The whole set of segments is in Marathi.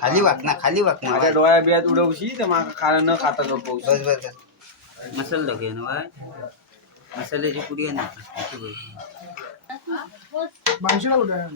खाली वाक ना, खाली वाक ना. माझ्या डोळ्या बियात उडवशी तर मग खायला न खाता झोपवू. बस बस बस. मसाला घे ना बाय. मसाल्याची पुडी आहे ना. माणशीला कुठे आहे?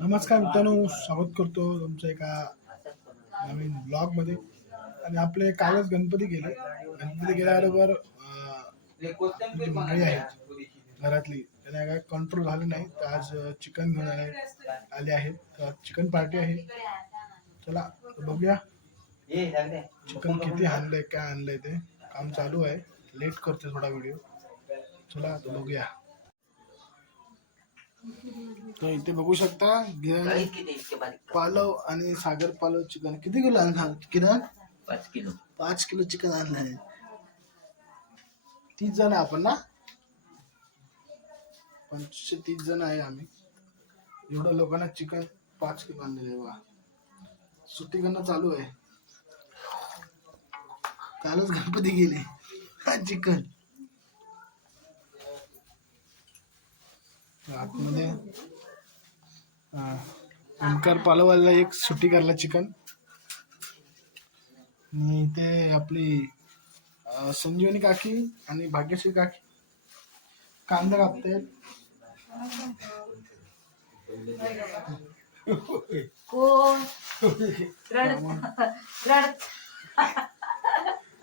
नमस्कार मित्रांनो, स्वागत करतो तुमचं एका नवीन ब्लॉग मध्ये. आणि आपले कालच गणपती गेल्याबरोबर मंडळी आहेत घरातली, त्यांना काय कंट्रोल झालं नाही, तर आज चिकन घेऊन आले आहेत. तर चिकन पार्टी आहे. चला बघूया चिकन किती आणलंय, काय आणलंय. ते काम चालू आहे, लेट करते थोडा व्हिडिओ. चला आता बघूया. तर इथे बघू शकता पालव आणि सागर पालव चिकन. किती किलो आणलं? किरण 5 किलो चिकन आणलं आहे. 30 जण आहे आपण ना, 25-30 जण आहे आम्ही. एवढ्या लोकांना चिकन 5 किलो आणलेलं आहे. बघा, सुट्टी करणं चालू आहे. कालच गणपती गेले. चिकन आतमध्ये ओंकार पालवाला एक सुट्टी करला चिकन. आणि इथे आपली संजीवनी काकी आणि भाग्यश्री काकी कांदा कापते.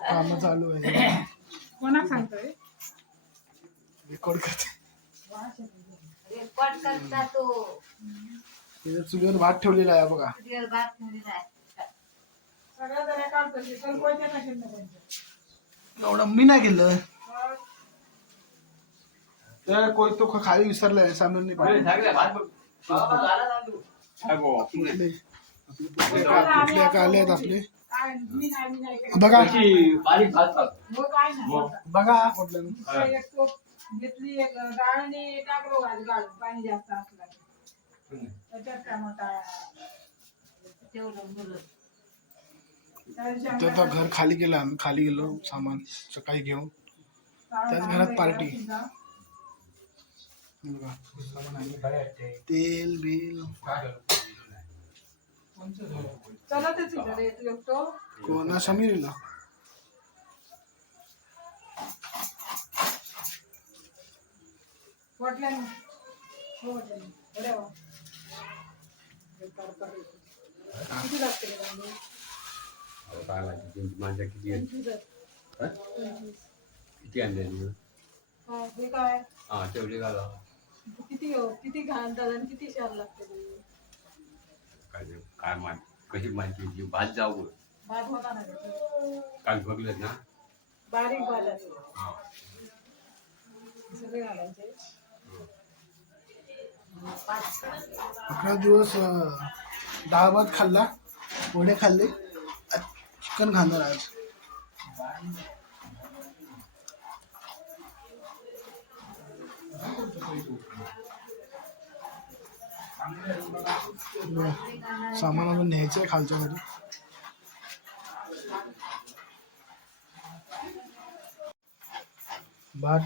काम चालू आहे. कोणाक सांगतोय रेकॉर्ड करते. चुलीवर भात ठेवलेला आहे बघा. एवढं मी नाही गेलं तर कोई तो खाली विसरलाय. सामने आले आहेत आपले. बघा बघा कुठलं घेतली एक गाळणी टाकलो घालून पाणी जास्त असलं त्याच्यात टमाटा तर घर खाली केलं. आम्ही खाली गेलो सामान सकाळी घेऊन. त्याच घरात पार्टी. तेल बिल कोणा समीरला किती आणले तेवढे घाला. किती घालतात आणि किती शाल लागते. काय माहिती कशी माहिती भात जाऊ भात बघा ना, काल बघलं ना, बारीक भात सगळे घालायचे. 11 दिवस डाळ भात खाल्ला, वडे खाल्ले, चिकन खाणार आज. सामान अजून न्यायचंय खालच्या घरी. भात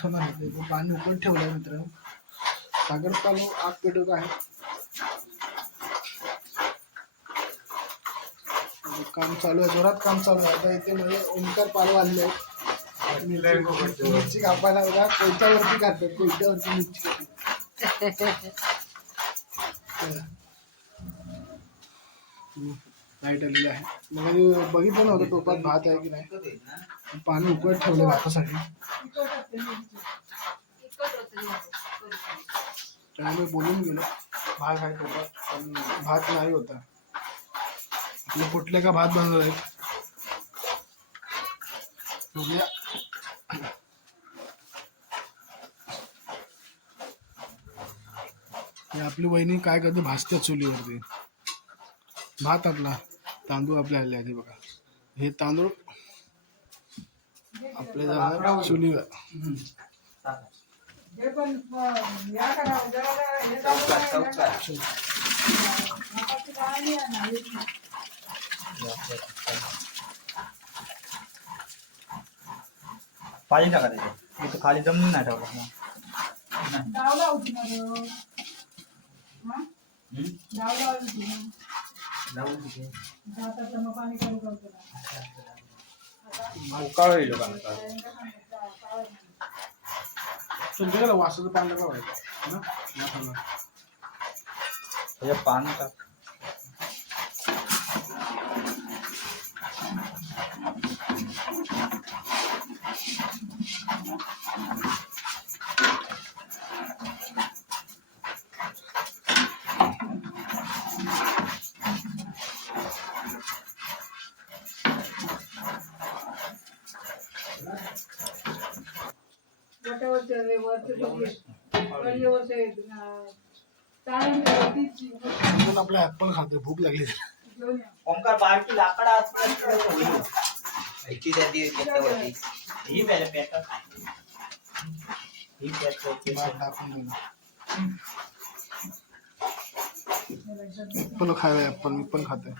ठेवणार आहे. पाणी उकळून ठेवलंय मित्रांनो. सागर पालव आग पेटवत आहे. काम चालू आहे, जोरात काम चालू आहे. आता इथे म्हणजे ओंकार पालव आणले आहेत. मिरची कापायला बघा, कोयत्यावरती काढतात. कोयत्यावरती मिरची लाईट आलेली आहे. मग बघितलं नव्हतं टोपात भात आहे की नाही. पाणी उकळत ठेवलं भातासाठी. त्यामुळे बोलून गेलो भात आहे टोपात, पण भात नाही होता. आपले कुठले का भात बनवत आहेत बघूया. हे आपली वहिनी काय करते, भाजते चुलीवरती भात. आपला तांदूळ आपले आले आहे बघा. हे तांदूळ आपले जाणार चुलीवर. हे पण या करावं जरा हे चालू आहे ना. आता ती गाणी आहे ना, येत नाही. पाणी टाका त्याच्यात. इथं खाली जमून नाही टाकत ना. डावला होती ना रे. हा? डावला होती ना. जातात मग पाणी करू करतो ना. उकाळ होईल लोकांना. तुमच्याकडे वासाचं पाणी का व्हायचं ना. त्याच्यात पाणी टाक. म्हणून आपलं ऍपल खाते, भूक लागली. ओंकार बारकी लाकडा याची त्याची त्याच्यावरती ही पॅक पॅक ही पॅक ऍपल खायला ऍपल मी पण खाते.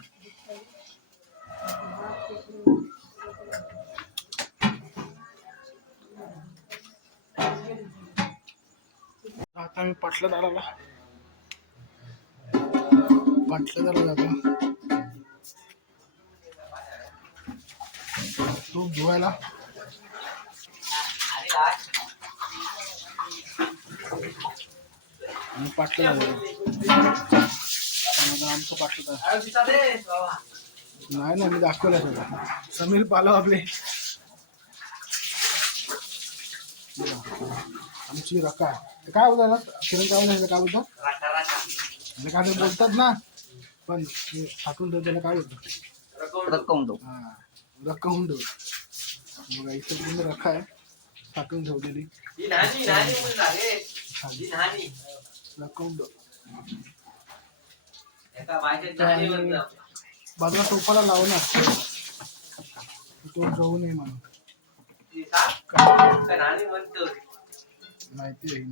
आता मी पाटलादाराला जातो दूध धुवायला. आणि पाटलादार आमचं पाटलादार नाही मी दाखवलं सगळं. समीर पालव आपले, आमची रका काय बोलतात ना किरण, काय बोलतात काय बोलतात काय बोलतात ना, पण टाकून ठेव त्याला काय बोलतात रक्कम हा रक्कम ठेव. बघा इथं पूर्ण रखा आहे टाकून ठेवलेली रक्कम ठेव. बाजूला टोपाला लावणार तो जाऊ नये म्हणून. माहिती आहे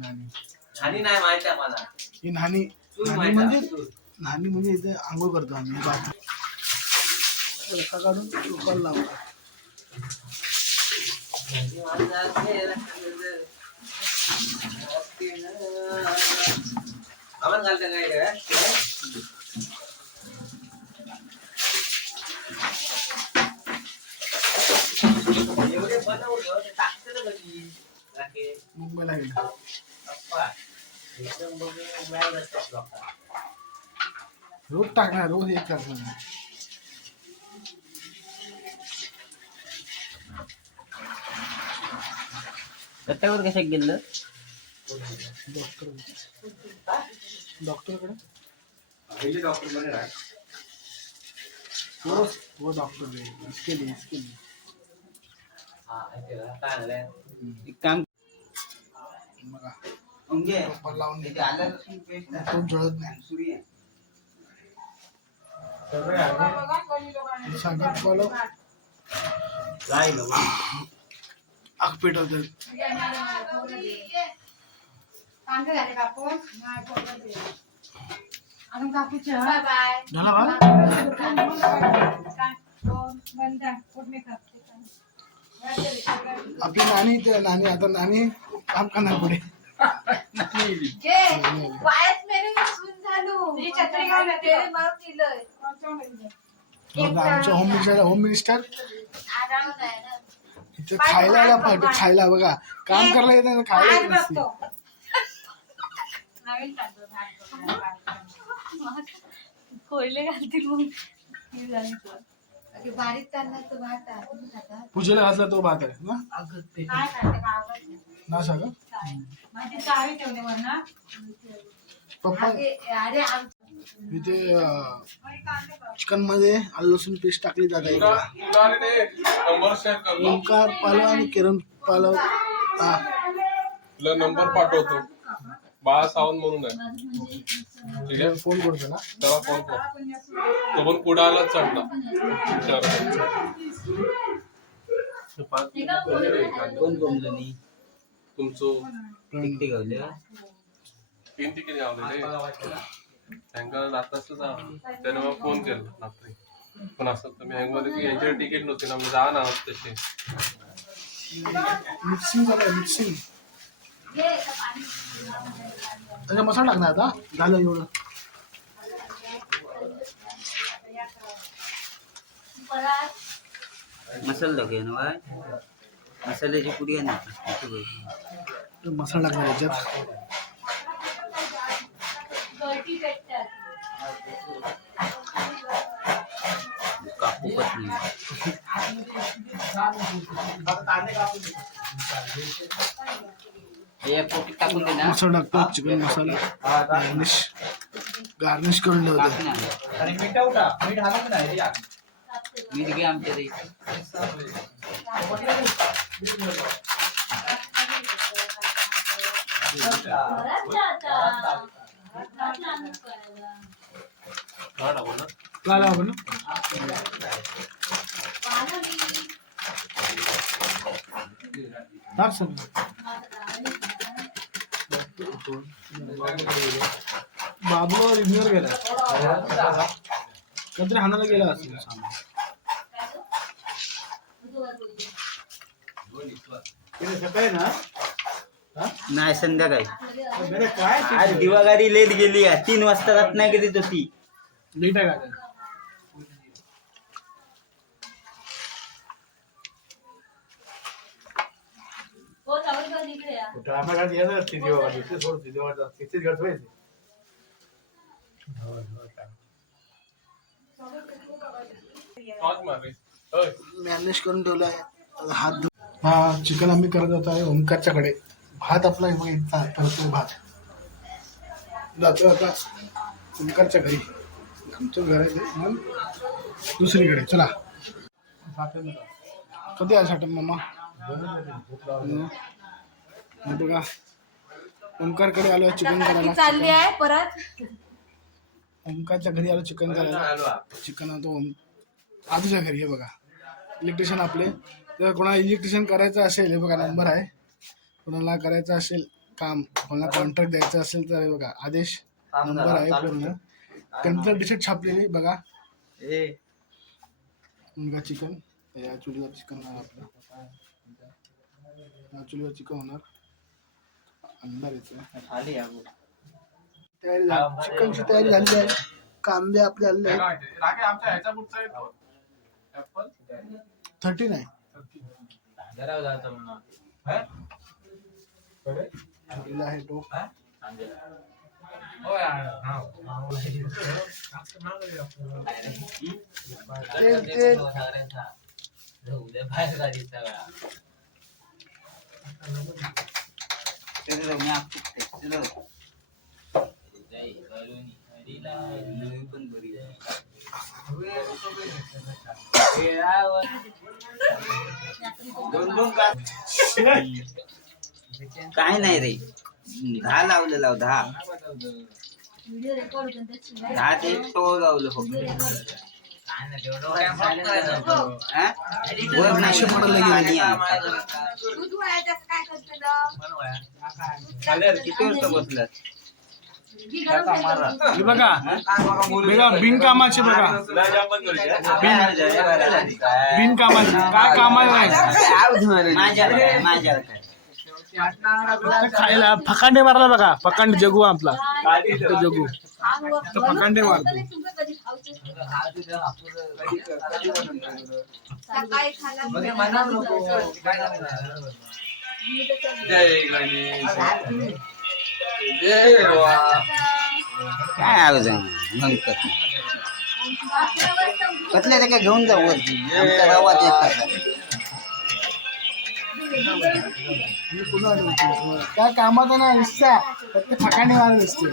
ही नानी म्हणजे इथे आंघोळ करतो आम्ही. रस्ता काढून टोपाला लावणार. मुंबईला गेलो रोज टाकणार, रोज एक टाकणार. त्याच्यावर कशा गेलं डॉक्टरकडे डॉक्टर मध्ये राह. वो डॉक्टर इसके लिए एक काम बघा म्हणजे टोपाला लावून इथे आलं लसूण पेस्ट ना, तो जळत नाही. सुरी आहे. बघा कोणी लोकांनी सांगत पालव आग पेटवते. कांदे झाले कापून नाही कोणतं ते. अजून कापूचे झाला बा आपली नानी ते नानी आता नानी काम करणार पुढे. आमच्या होम मिनिस्टर इथे खायला बघा काम करायला येत नाही, खायला येत नसते. कोयले घालतील मग बारीक तांदळाचं भात आहे, तुम्ही खाता? पूजेला घातला तो भात आहे ना ना सगळं. पप्पा अरे इथे चिकन मध्ये आलं लसूण पेस्ट टाकली जाते. ओंकार पालव आणि किरण पालव तुला नंबर पाठवतो. बाळा सावंत म्हणून आहे. ठीक आहे, फोन करतो ना. त्याला फोन कर. तो पण कुडाळला चढला. कोण बोललो नाही तुमचं तिकटे गावले 3 तिकीट गावलेले त्यांना जाताच त्याने मग फोन केला रात्री. पण असं तुम्ही हँगमध्ये की यांच्याकडे तिकीट नव्हती ना, मी जा ना तसे. मिक्सिंग झालं मिक्सिंग. त्याचा मसाला टाकणार आता. झालं एवढं. मसाला टाकूया ना बाय. मसाल्याची पुडी आहे ना. मसाला टाकणार याच्यात. कापू पत नाही. हे पोटी टाकून दे ना. मसाला टाकतो. चिकन मसाला गार्निश करून ठेवतो. टाक ना. आणि मीठ उठा, मीठ हालत नाही या. मीठ घे आमच्या रे. काय आपण टाक सर. बाबू रिव्ह्यूवर गेला. काहीतरी हाणाला गेला असेल. नाही संध्याकाळी. आज दिवागाडी लेट गेली. 3 वाजता रत्नागिरीत गेली होती. लेट आहे का? मॅनेज करून ठेवला आहे. हात धु. हा चिकन आम्ही करत जातो आहे ओमकारच्याकडे. भात आपला इथला करतोय. भात जातो आता ओमकारच्या घरी. आमचं घर आहे ते मग दुसरीकडे. चला कधी आहे साठम मामा. बघा ओमकारकडे आलो चिकन करायला. चालली आहे परत. ओमकारच्या घरी आलो चिकन करायला. चिकन तो आजूच्या घरी आहे बघा. इलेक्ट्रिशियन आपले. जर कोणाला इलेक्ट्रिशियन करायचं असेल हे बघा नंबर आहे. कोणाला करायचं असेल काम, कोणाला कॉन्ट्रॅक्ट द्यायचं असेल तर बघा आदेश नंबर आहे पूर्ण. कॅन्सर डिशेट छापलेली बघा. मुलगा चिकन या चुलीवर चिकन होणार आपलं. या चुलीवर चिकन होणार. अंधार येतोय. तयारी झाली. चिकनची तयारी झाली आहे. कांदे आपले आलेले आहेत. 13 आहे. छोटीला आहे तो. तेल काय नाही रे. 10 लावलं लाव. 10 ते तो लावलं फक्त. किती वाजता बसलात. बघा बघा बिनकामाचे. बघा बिनकामाचे काय कामाला नाही. माझ्या खायला फकांडे मारला बघा. फकांडे जगू आपला जगू तर फकांडे मारतो. काय आवाज मग कतल्या ते काय घेऊन जाऊ वरती. आमच्या गावात येतात. त्या कामाचा ना रिक्षा फक्त फकांडे मारत असते.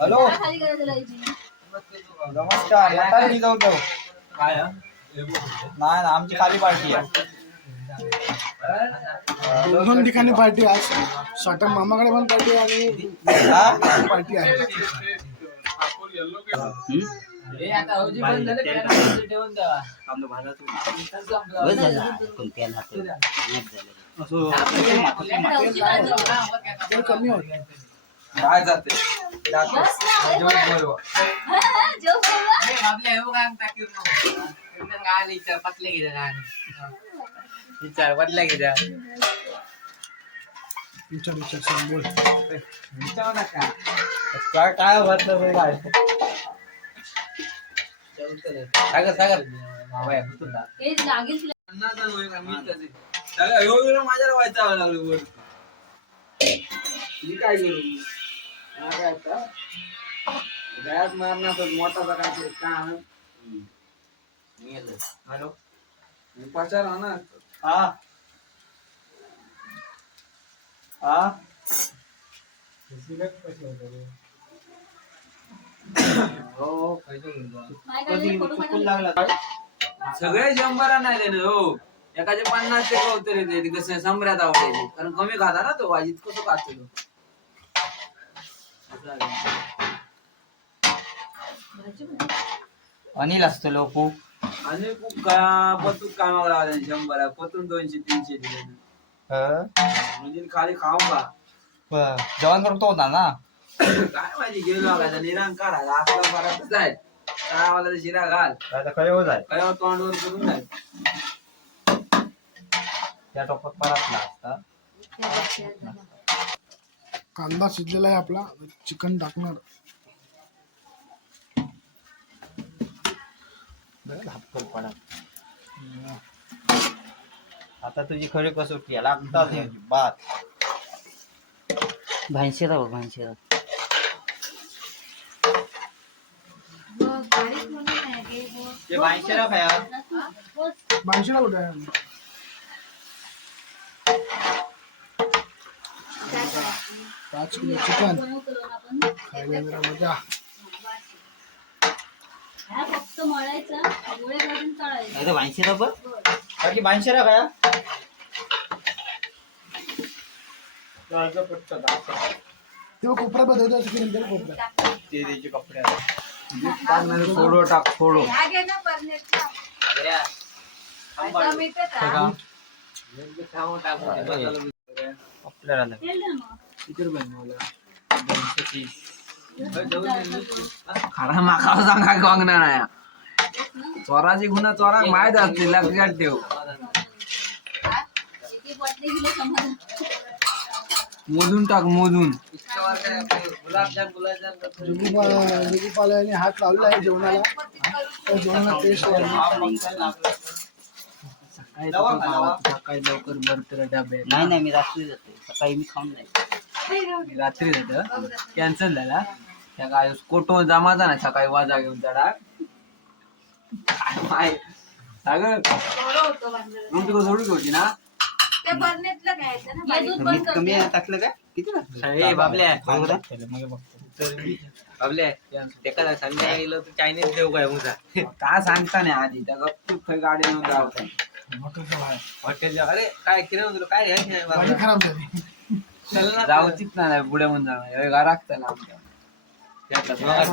हॅलो नमस्कार. म्हातारी जाऊ जाऊ. नाही आमची खाली पार्टी आहे. दोन ठिकाणी पार्टी आज साठा मामाकडे पण पार्टी आणि पार्टी आहे. ठाकूर येल्लो केला ते कमी होत. काय जाते विचार सांग बोल. काय काय वाटलं काय लागेल माझ्याला व्हायचं लागलो काय करू गॅस मारणार मोठा काय हॅलो पाचार ना हा हा हो चुकून लागला सगळे 100 नाही देणे हो एकाचे 50 ते होते ते कसं सम्राट आवडायचे कारण कमी खाता ना तो भाजीत कसं खातो अनिल असतो लोक आणि का पतून कामाला 100 पतून 200-300 दिले म्हणजे खाली खाऊ का जेवण करतो होता ना काय माहिती गेलो का निरांग काढा आपला बराच जाय काय वाला शिरा घाल काय होत आहे काय तोंडवर करून जाय त्या टोपात परतला असता कांदा शिजलेला आहे आपला. चिकन टाकणार. आता तुझी खरी कसोटी लागतात बात भांशीरा बघ भांशीरा बारीक म्हणून आहे रे वो. ते भांशीरा खाया 82 कुठे आहे? काय करायचं? 5 किलो चिकन बनवतो आपण खायला जरा मजा. हा फक्त मळायचा गोळे काढून तळायचा अरे भांशीरा बघ बाकी भांशीरा खाया तेव्हा कोपरा बदलतो नंतर कोपरा ते त्याचे कपडे सोडो टाक सोडो ह्या घे ना परनेटचा. आता मिळतं का? आपल्याला तेल द्या मग. खरा माका सांगा वागणार नाही चोराची गुन्हा चोरा माहीत असते लक्षात ठेव एक वाटले किलो समाधान मोजून टाक मोजून जुगूपाल्याने हात लावला आहे जेवणाला. त्या जेवणाला टेस्ट सकाळी लवकर भरत डबे नाही नाही मी रात्री जाते सकाळी मी खाऊन नाही रात्री जात कॅन्सल झाला त्या काय कोटो जमाचा ना सकाळी वाजा घेऊन चढा काय सागर होतो बांधलेलं. मग तुला सोडून होती ना त्या परनेटला घ्यायचं ना हे बारीक. दूध मीठ बंद कमी करते टाकलं काय किती बाबल्या बाबल्या एका संध्याकाळी गेलो तर चायनीज देऊ काय मुझा काय सांगता नाही आधी त्या गपचूप गाडी नेऊन जावं हॉटेलच्या बाहेर हॉटेलच्या अरे काय किरण तुला काय घ्यायचं गाडी खराब झाली. जाऊचीच नाही पुढे म्हणून जावं घरात त्याला आमच्या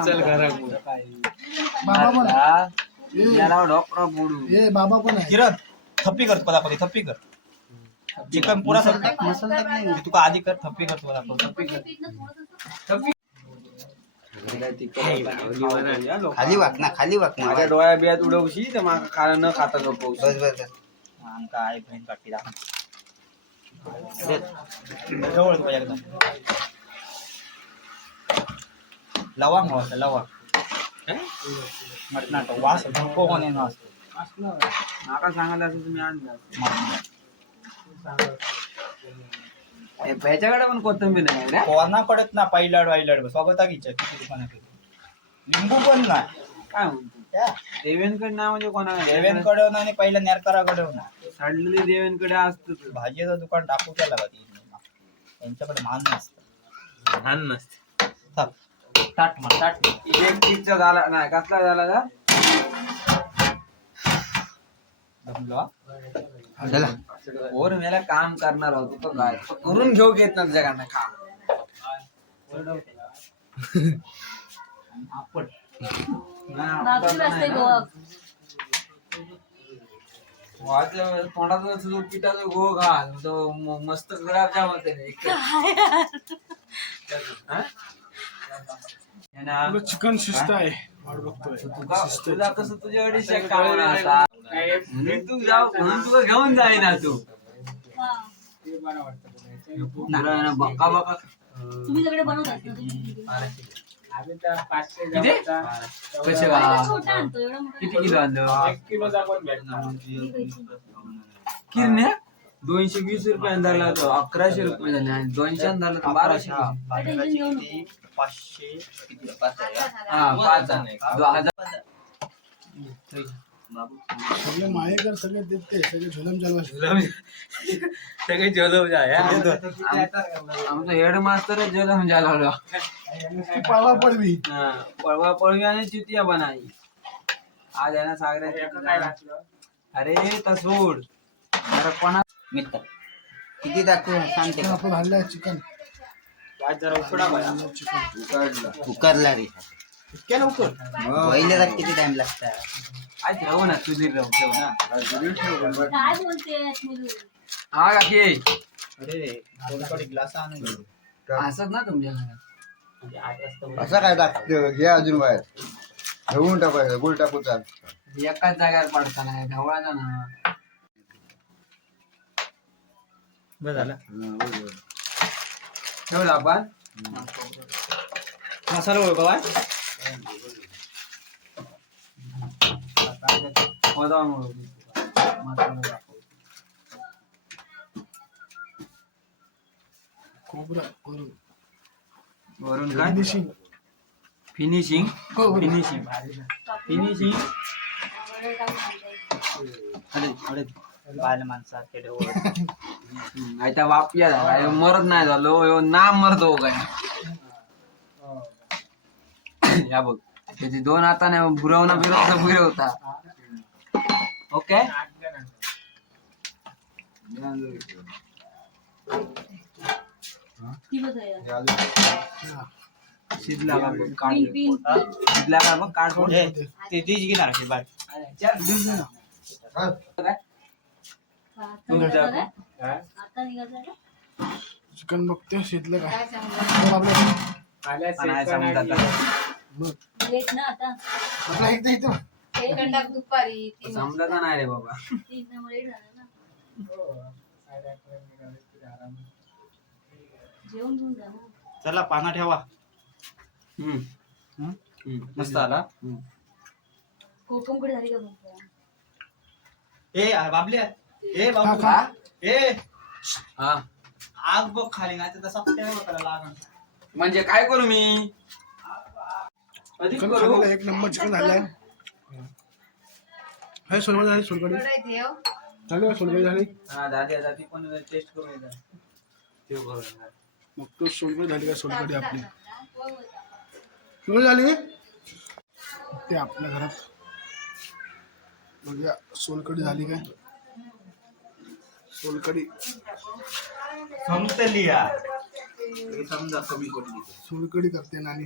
चल घरात बाबा पण याला डॉक्टर बोलू हे बाबा पण आहे. किरण थप्पी कर पदापती थप्पी कर चिकन पुरा मसाला नाही तुका आधी कर थप्पी कर पदापती थप्पी कर खाली वाक ना खाली वाक माझ्या डोळ्या बियात उडवशी तर माका खायला न खाता गप्प बस बस बस आमका आई बहीण काठी जवळ तुझ्या एकदम लवांग हवा लवांग मटणा वास धक्को कोण येणार असतो माका सांगायला असं तुम्ही आणला ह्याच्याकडे पण कोथिंबीर नाही कोणा पडत ना पहिलाड वाईलाड स्वागता घ्यायच्या किती दुकानाकडे लिंबू पण नाही काय म्हणतो देवेंकडे ना म्हणजे कोणा देवेंकडे आणि पहिला नेरकराकडे ना सडलेली देवेंकडे असत भाजीचं दुकान टाकू त्याला का त्यांच्याकडे मान नसतं लहान नसते ताट मार ताट इलेक्ट्रिकचा झाला नाही कसला झाला का चला और मेला काम करणार होतो तो काय तो करून घेऊ घेत ना जगांना काम बापरी वाजते गोवा तोंडाचा जो पिठाचा गो घाल तो मस्त गुलाबजाम होते चिकन शिस्त आहे वाट बघतोय तुला कसं तुझ्या अडीचशे काम म्हणून तू जाऊ म्हणून तुला घेऊन जाईना तू बका बका तुम्ही सगळे बनवतात ना तुम्ही? किती कसे एवढा छोटा आणतो एवढा मोठा किती किलो आणलं किरण्या 220 रुपये अंदाजला तो 1100 रुपये झाले आणि 200 अंदाजला तर 1200 काय टेन्शन घेऊ नको 500 किती 5 हा 5000 सगळे मायेकर सगळे देते सगळे झुलम चालवा सगळे जलम जाय आमचा हेड मास्टर जलम झाला पावा पडवी पळवा पळवी आणि चितिया बनाई आज आहे ना सागऱ्याची अरे तर सोड जरा कोणा मित्र किती टाकू सांगते का? आपण आणलंय चिकन कुकरला रे इतक्या लवकर पहिल्याला किती टाइम लागतात आज राहू ना सुधीर राहू ठेव ना काय बोलते मुलं हा काकी अरे थोडी ग्लास आणून घे. असत ना तुमच्या घरात असं काय टाकतं घे अजून बाहेर घेऊन टाकायचं गुळ टाकूचा एकाच जागेवर पडताना ढवळाचा ना बस झालं ठेवला आपण मसाला ओळखवा खोबरं करून वरून काय फिनिशिंग फिनिशिंग हो फिनिशिंग फिनिशिंग बाल माणसा आता वापिया झाला मरत नाही झालो ह्यो ना मरतो काय या बघ त्याची 2 हाताने बुरवणं बिरवणं बुरवता ओके ती बघ आहे. शिजला का बघ काढ पिन पिन शिजला का बघ काढ फोड. ते तीच घेणार की बाल आता निघायचं का? चिकन बघते शिजलं का काय सांगू? नाही समजत आता. लेट ना आता आपला एकदा इथं चिकन टाक दुपारी 3 वाजता. समजत नाही रे बाबा तीन नंबर लेट झालं ना जेवण घेऊन जा ना चला पाना ठेवा मस्त आला कोकम कुठे झाली का बघ ए बाबल्या ए हा, बाबू खा. ए हा आग बघ खाली नाही तर तसा करायला लागणार म्हणजे काय करू मी अधिक चिकन करू खाल्लेलं एक नंबर चिकन झालंय हे सोलकडी झाली सोलकडी थोडं ठेव. झाली का सोलकडी झाली हा दादी आता ती पण टेस्ट करून येतात ते करून मग तो सोलकडी झाली का सोलकडी आपली सोलकडी झाली ते आपल्या घरात बघूया सोलकडी झाली काय सोलकडी समजली या समजा कमी करून सोलकडी करते नानी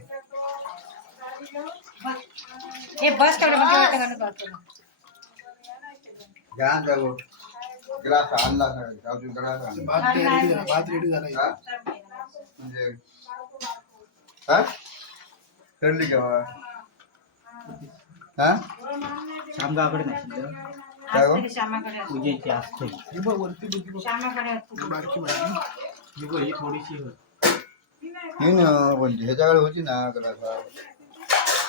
ग्लास आणला अजून ग्लास भात रेडी झाला म्हणजे हा ठरली का हा शामगावकडे नाही काय गो? पूजेची असते ही बघ वरती बघ, ही बारकी बारकी ही बघ, ही थोडीशी ही ना म्हणजे ह्याच्याकडे होती ना ग्लास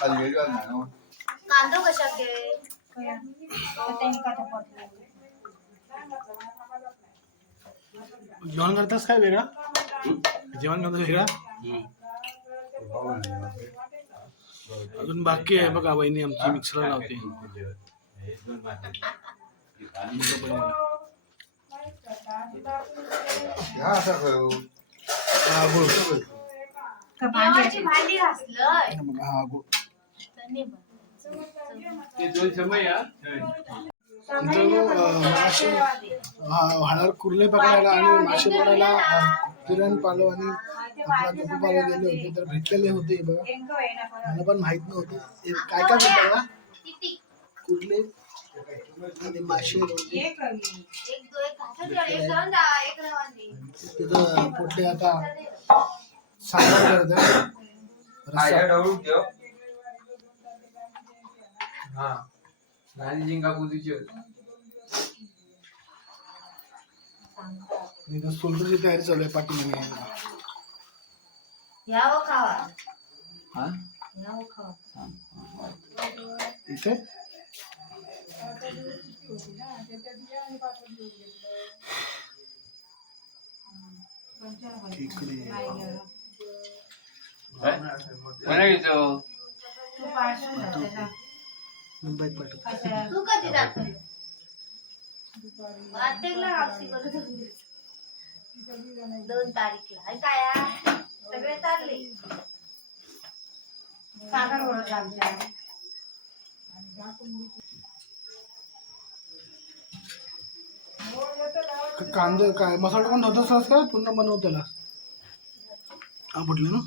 खाली वेगळा नाही ना. कांदो कशात घे? जेवण करतास काय वेगळा जेवण करतो वेगळा अजून बाकी आहे बघा वहिनी आमची मिक्सर लावते हा असं करू. हा गुळ देवाची भांडी घासलंय. हा गुळ धन्यवाद. ते 2 समय या मासे हाडावर कुर्ले पकडायला आणि मासे पकडायला किरण पालो आणि आपला गहू पालो गेले होते तर भेटलेले होते बघा. मला पण माहित नव्हतं काय काय भेटलं बघा. कुर्ले आणि मासे तिथं पोटले आता सांबार करत आहे. रस्सा. हा भाजी जिंका बुजीची इथं सोलटरची तयारी चालू आहे पाठीमागे. यावं खावा हा यावं खावा इथे इकडे मुंबईत पाठवतो. तू कधी जातो प्रत्येकला वापसी करू 2 तारीखला आणि काय सगळे चालले सागर ओळख आमच्या कांदे काय मसाला टाकून ठेवतोस का पुन्हा बनवतेला? हा म्हटलं ना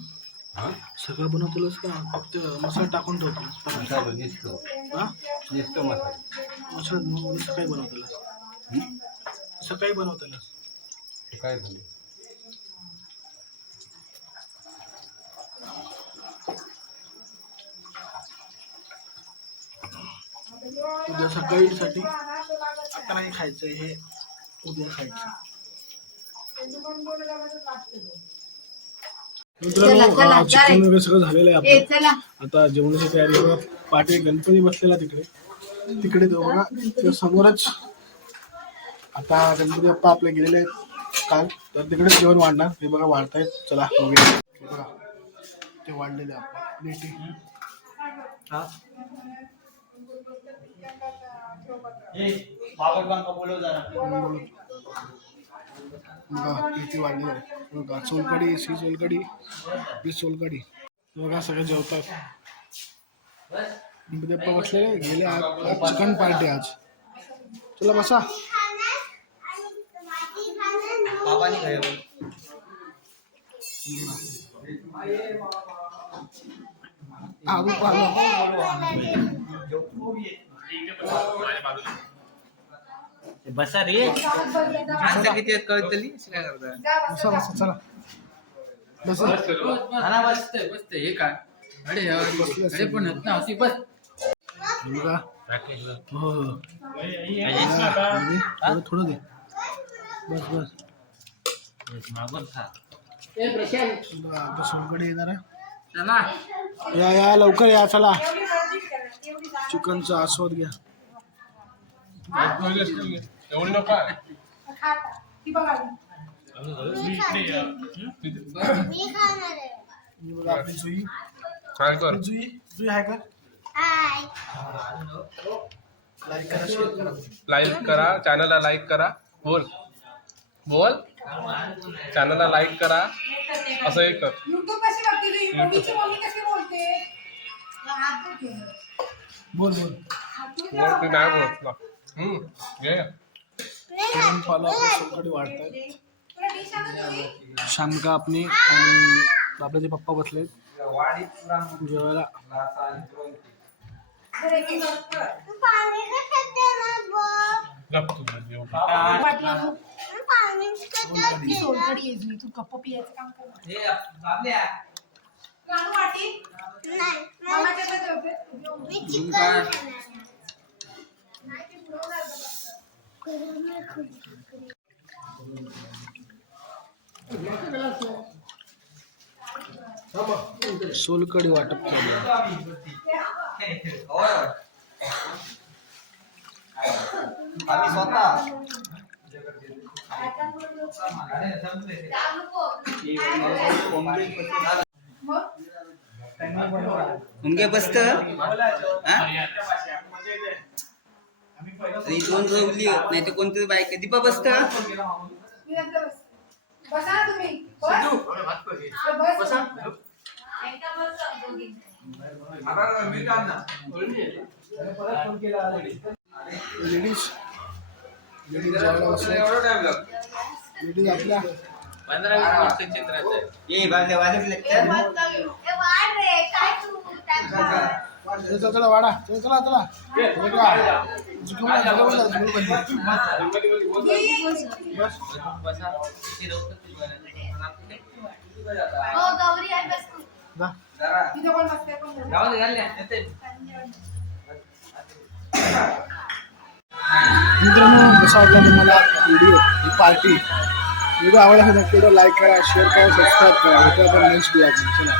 हा सगळं बनवतेलस का फक्त मसाला टाकून ठेवतोस? मसाला दिसतो हा दिसतो मसाला मसाला सकाळी बनवतेलस? सकाळी बनवतेलस? काय झालं उद्या सकाळीसाठी आता नाही खायचं हे उद्या खायचं. मित्रांनो चिकन वगैरे सगळं झालेलं आहे आपलं. आता जेवणाची तयारी बघा. पाठी गणपती बसलेला तिकडे तो बघा त्या समोरच. आता गणपती बाप्पा आपले गेलेले आहेत काल तर तिकडे जेवण वाढणार. हे बघा वाढतायत. चला बघूया. बघा ते वाढलेले आपल्या प्लेटी. बघा किती वाढलेलं आहे. बघा सोलकडी सी सोलकडी ही सोलकडी बघा सगळं जेवतात. गणपती बाप्पा बसलेले गेले. आज चिकन पार्टी आज. चला बसा. आलू पालो बसा रे. माणसं किती आहेत कळतली काय करता बसा बसा चला बसा. बसते हे काय अरे अरे पण ना अशी बस बघा हो हो थोडं थोडं दे बस बस. बघा आता सोलकडी येणार आहे. या या लवकर या चला. चिकनचा आस्वाद घ्या. एवढी नको बघा आपली जुई काय कर जुई जुई आहे का? लाईक करा शेअर करा. लाईक करा चॅनलला लाईक करा बोल बोल चॅनलला लाईक करा असं एक कर. युट्यूब कशी बघते तू? मम्मीची मम्मी कशी बोलते? बोल बोल. बोल तू नाही बोल घे चिकन पाला सोलकडी वाढतात. शानका आपली आणि आपले जे पप्पा बसले जेवायला. गप तू जेव. तू गप्प पियाचं काम कर. काढू वाटी? मामाच्या हातात जेवते. सोलकडी वाटप केलं. आम्ही स्वतः मुंगे बसत दोन रवली नाही तर कोणतरी बाईक दीपा बसत. बसा ना तुम्ही. लेडीज जेवायला बसले. लेडीज आपल्या ये बागल्या वाजवले ए, वाढ रे, काय तू चला वाडा चला चला हो गौरी आहे बस तू. तिथे कोण बसते कोण बसते? मित्रांनो कसा वाटला तुम्हाला व्हिडिओ ही पार्टी व्हिडिओ आवडला असेल नक्की लाईक करा शेअर करा सबस्क्राईब करा भेटूया आपण नेक्स्ट व्हिडिओ. चला